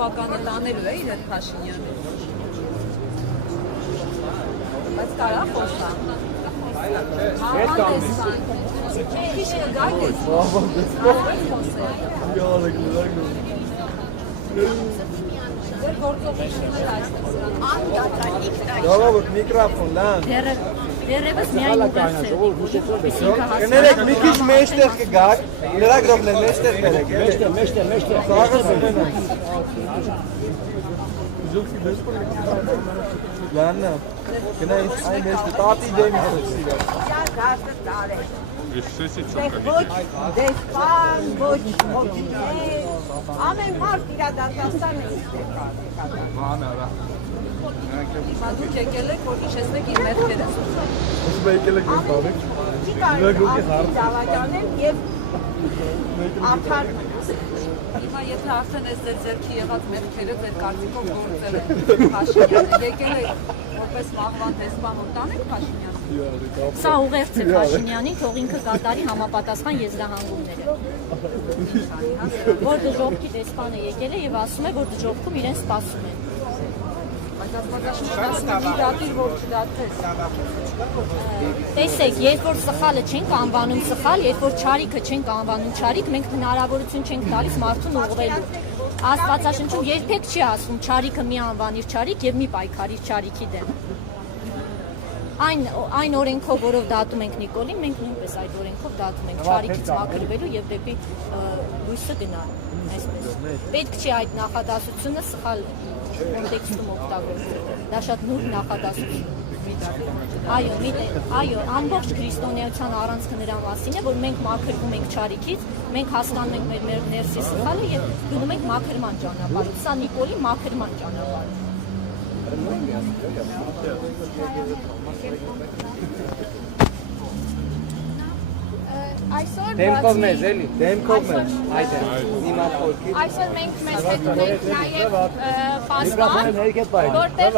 բավականը տանելու է իր հետ Փաշինյանը։ Բայց կարա խոսա։ Mikrofon lan. Դերևս միայն ուղերձել։ Կներեք, մի քիչ մեջտեղ կգաք, լրագրողներ մեջտեղ կերեք։ Մեջտեղ։ Սաղը սնենակ։ Լաննա, գնայինք այն մեջտեղ, տատի դեմի խսիրա։ Ոչ դեսպան, ոչ հոգիներ, ամեն մարդ իրա դատաստան է իստեղ Դուք եկել եք, որ հիշեցնեք իր մեղքերը։ Ոսում եկել եք ինձ բավեք։ Չի կարող դավաճանել և արդար Հիմա եթե արդեն այս ձեր ձեռքի եղած մեղքերը ձեր կարծիքով գործել են Փաշինյանը, եկել եք որպես մահվան դեսպան որ տանեք Փաշինյանը։ Սա ուղերձ է Փաշինյանին, թող ինքը կատարի համապատասխան եզրահանգումները։ Որ դժոխքի դեսպանը եկել է և ասում է, որ դժոխքում իրեն սպասում են։ Բայց ազգաշնորհն ասում է մի դատիր, որ չդատվես։ Տեսեք, երբ որ սխալը չենք անվանում սխալ, երբ որ չարիքը չենք անվանում չարիք, մենք հնարավորություն չենք տալիս մարդուն ուղղվելու։ Աստվածաշնչում երբեք չի ասում չարիքը մի անվանիր չարիք և մի պայքարիր չարիքի դեմ։ Այն օրենքով, որով դատում ենք Նիկոլին, մենք նույնպես այդ օրենքով դատում ենք չարիքից մաքրվելու և դեպի լույսը գնալու։ Պետք չի այդ նախադասությունը սխալ կոնտեքստում օգտագործել։ Դա շատ նուրբ նախադասություն։ Այո, ամբողջ քրիստոնեության առանցքը նրա մասին է, որ մենք մաքրվում ենք չարիքից, մենք հասկանում ենք մեր ներսի սխալը և գնում ենք մաքրման ճանապարհով։ Սա Նիկոլի մաքրման ճանապարհն Այսօր Դեմքով մեզ, էլի, դեմքով մեզ, այդ է, նիմա խորքի։ Այսօր մենք մեզ հետ ունենք նաև պասպան, որտեղ